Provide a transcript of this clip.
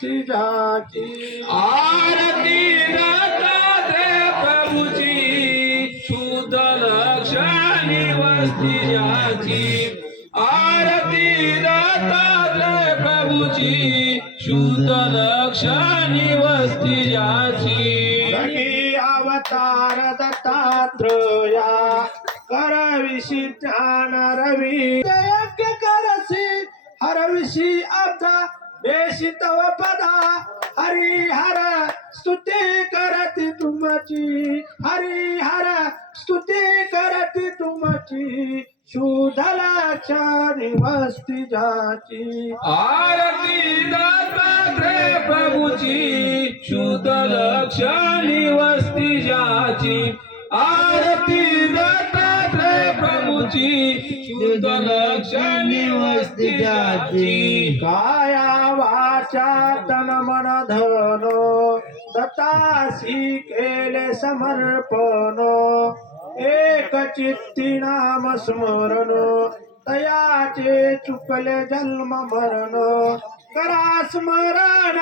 वस्ती जाची आरती दत्तात्रय प्रभूची शुद्ध लक्षणी वस्ती ज्याची आरती दत्तात्रय प्रभूची शुद्ध लक्षणी वस्ती रवी अवतार दत्तात्रया। करविशी ज्ञान रवी। करसी। हरविशी अब्दा पदा हरिहर स्तुती करती तुमची. हरिहर स्तुती करती तुमची. शुद्धलाचारी वस्ती जाची आरती दत्तात्रय प्रभूची शुद्ध लक्षणी वस्ती ज्याची आरती प्रभूची शुद्ध लक्षणी वस्ती ज्याची काया वाचा तन मन धन दत्तासी केले समर्पण एक चित्ती नाम स्मरण तयाचे चुकले जन्म मरण करा स्मरण